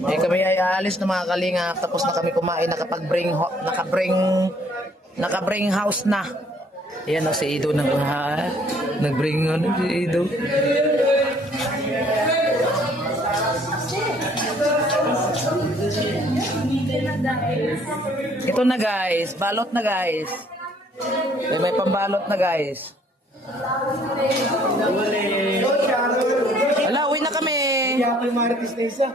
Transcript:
Eh kami ay aalis na mga kalingap, tapos na kami kumain, nakabring house na. Ayan o, si Ido nag-bring si Ido. Ito na guys, balot na guys. May pambalot na guys. Wala, uwi na kami. Kaya ako yung Marites na isa.